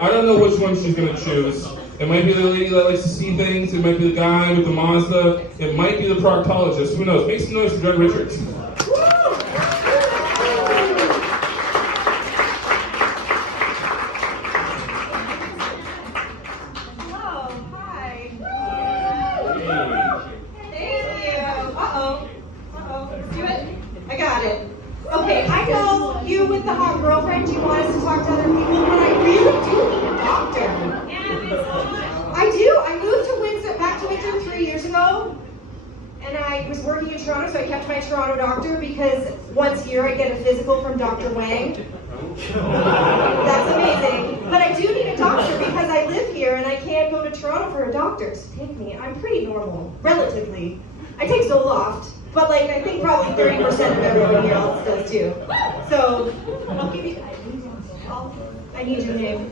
I don't know which one she's gonna choose. It might be the lady that likes to see things, it might be the guy with the Mazda, it might be the proctologist, who knows? Make some noise for Doug Richards. Okay, I know you with the hot girlfriend, you want us to talk to other people, but I really do need a doctor. I do. I moved to back to Windsor 3 years ago, and I was working in Toronto, so I kept my Toronto doctor because once a year I get a physical from Dr. Wang. That's amazing. But I do need a doctor because I live here and I can't go to Toronto for a doctor to take me. I'm pretty normal, relatively. I take Zoloft. But like, I think probably 30% of everyone here else does too. So, I'll give you, I need your name.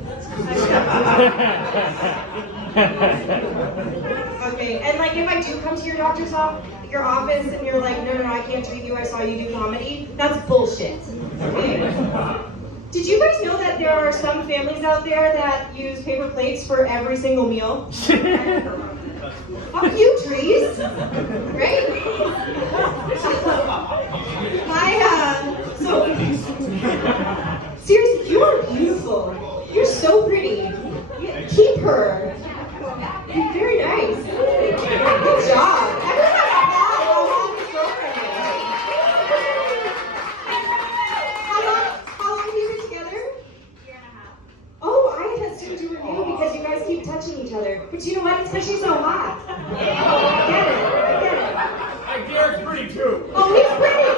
Okay, and like if I do come to your doctor's your office and you're like, no, I can't treat you, I saw you do comedy, that's bullshit, okay? Did you guys know that there are some families out there that use paper plates for every single meal? Fuck you, trees! Right? Seriously, you are beautiful. You're so pretty. Keep her. You're very nice. Good job. Everyone has a thought how long this girlfriend is. How long have you been together? Year and a half. Oh, I had assumed you were new because you guys keep touching each other. But you know what? It's because she's so hot. I get it. Derek's pretty too. Oh, he's pretty.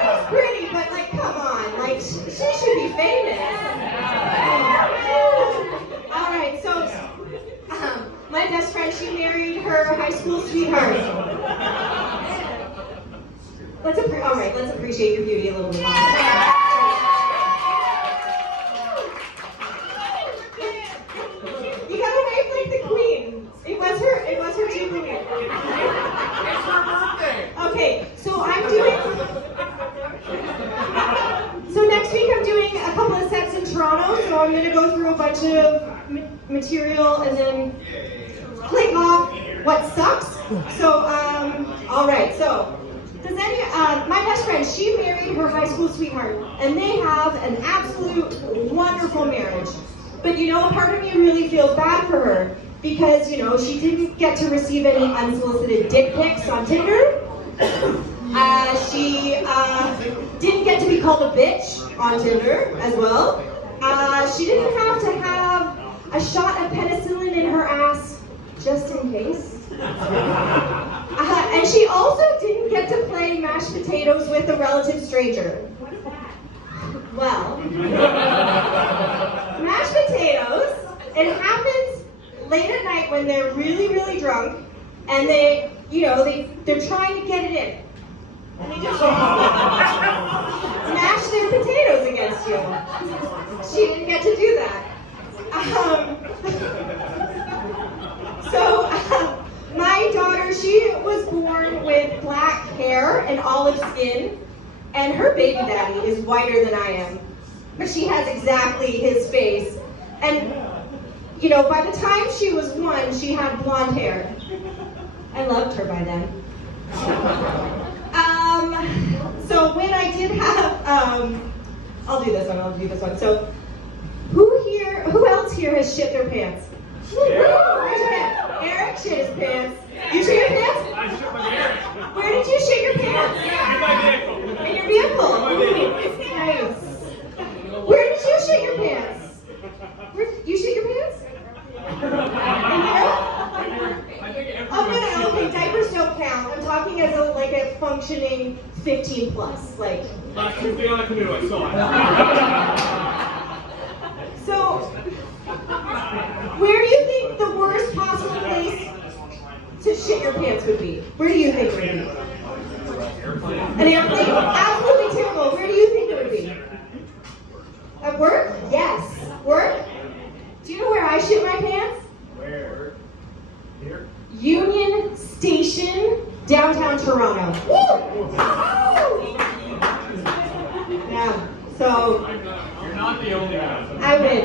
He's pretty, but like, come on. Like, she should be famous. All right, so my best friend, she married her high school sweetheart. All right, let's appreciate your beauty a little bit more. You got a wife like the queen. It was her jubilee. It's her birthday. Okay, so next week I'm doing a couple of sets in Toronto, so I'm gonna go through a bunch of material and then click off what sucks. So, all right, so. My best friend, she married her high school sweetheart, and they have an absolute wonderful marriage. But you know, a part of me really feels bad for her because, you know, she didn't get to receive any unsolicited dick pics on Tinder. She didn't get to be called a bitch on Tinder as well. She didn't have to have a shot of penicillin in her ass just in case. And she also didn't get to play mashed potatoes with a relative stranger. What is that? Well, mashed potatoes, it happens late at night when they're really, really drunk, and they're trying to get it in. And they just mash their potatoes against you. She didn't get to do that. My daughter, she was born with black hair and olive skin, and her baby daddy is whiter than I am, but she has exactly his face. And, you know, by the time she was 1, she had blonde hair. I loved her by then. So when I did have, I'll do this one. So, who else here has shit their pants? Raise your hand. Eric shit his pants. You shit your pants? I shit my Eric. Where did you shit your pants? In my vehicle. In your vehicle? Nice. Where did you shit your pants? You shit your pants? In here? Okay, diapers don't count. I'm talking as a functioning 15 plus. Last Tuesday on a canoe, I saw it. So, where do you think the worst possible place to shit your pants would be? Where do you think it would be? An airplane? Absolutely terrible. Where do you think it would be? At work? Yes. Work? Do you know where I shit my pants? Where? Here? Union Station, downtown Toronto. Woo! Yeah. So. You're not the only one. I win.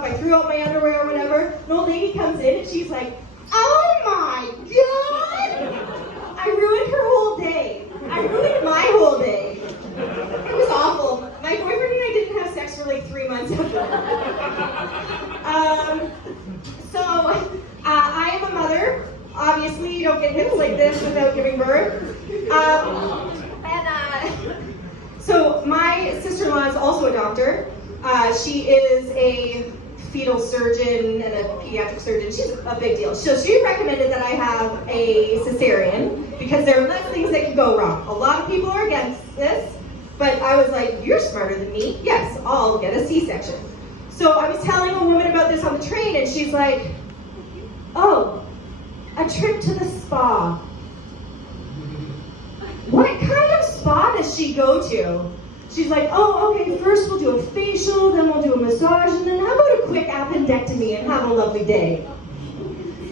up, I threw out my underwear or whatever. An old lady comes in and she's like, oh my God! I ruined her whole day. I ruined my whole day. It was awful. My boyfriend and I didn't have sex for like 3 months after that. I am a mother. Obviously, you don't get hips like this without giving birth. So my sister-in-law is also a doctor. She is a fetal surgeon and a pediatric surgeon. She's a big deal. So she recommended that I have a cesarean because there are less things that can go wrong. A lot of people are against this, but I was like, you're smarter than me. Yes, I'll get a C-section. So I was telling a woman about this on the train, and she's like, oh, a trip to the spa. What kind of spa does she go to? She's like, oh, okay, first we'll do a facial, then we'll do a massage, and then how about a quick appendectomy and have a lovely day?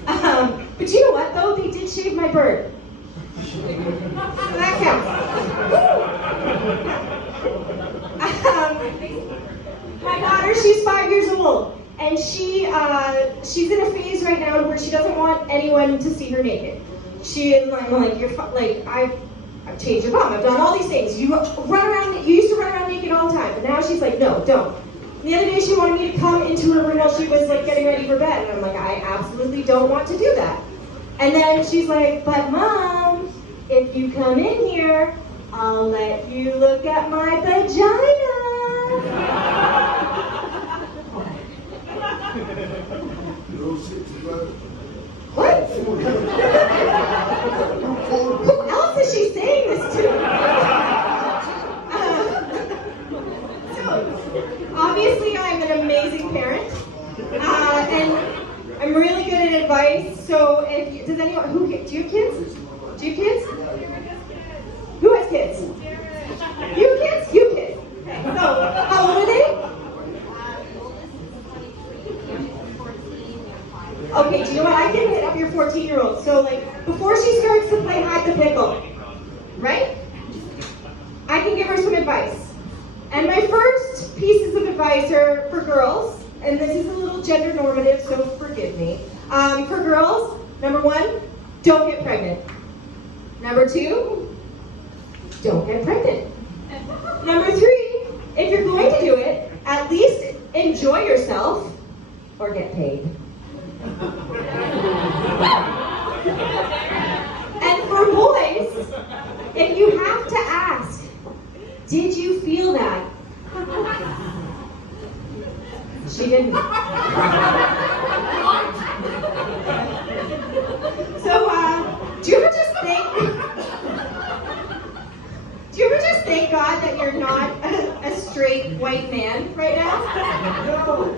But you know what, though? They did shave my bird. So that counts. My daughter, she's 5 years old, and she's in a phase right now where she doesn't want anyone to see her naked. I'm like, I've changed your mom. I've done all these things. You used to run around naked all the time, but now she's like, no, don't. And the other day she wanted me to come into her room while she was like getting ready for bed, and I'm like, I absolutely don't want to do that. And then she's like, but Mom, if you come in here, I'll let you look at my vagina. What? Who else is she saying this to? So, obviously I'm an amazing parent, and I'm really good at advice. So, do you have kids? Do you have kids? Who has kids? You have kids? You have kids. Okay. So, how old are they? Okay, do you know what? I can hit up your 14-year-old. So, like, before she starts to play hide the pickle, right? I can give her some advice. And my first pieces of advice are for girls, and this is a little gender normative, so forgive me. For girls, number 1, don't get pregnant. Number 2, don't get pregnant. Number 3, if you're going to do it, at least enjoy yourself or get paid. And for boys, if you have to ask, did you feel that? She didn't. So, do you ever just thank God that you're not a straight white man right now? No.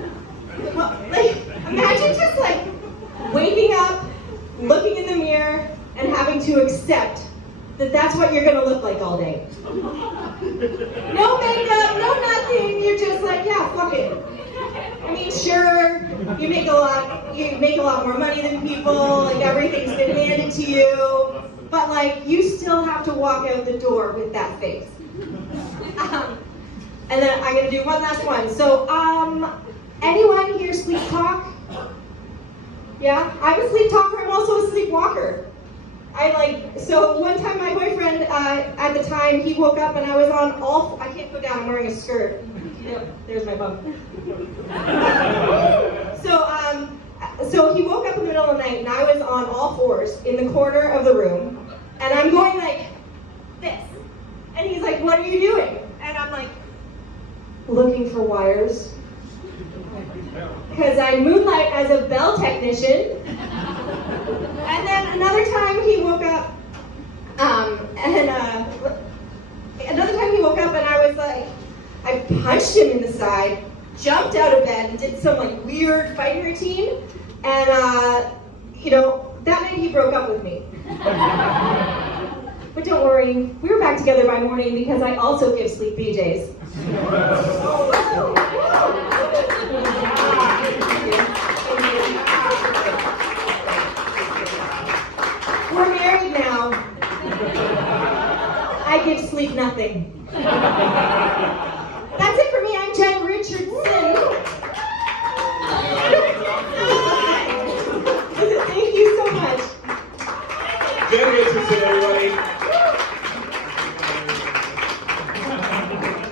Like, imagine just like waking up, looking in the mirror, and having to accept that that's what you're gonna look like all day. No makeup, no nothing. You're just like, yeah, fuck it. I mean, sure, you make a lot more money than people. Like everything's been handed to you, but like you still have to walk out the door with that face. And then I'm gonna do one last one. So, anyone here sleep talk? Yeah, I'm a sleep talker. I'm also a sleepwalker. So one time my boyfriend, at the time, he woke up and I was on I can't go down, I'm wearing a skirt. Yep, there's my bum. So he woke up in the middle of the night and I was on all fours in the corner of the room and I'm going like this. And he's like, what are you doing? And I'm like, looking for wires. Because I moonlight as a bell technician. And then another time he woke up, and I was like, I punched him in the side, jumped out of bed, and did some like weird fighting routine, and that night he broke up with me. But don't worry, we were back together by morning because I also give sleep BJs. We're married now. I give sleep nothing.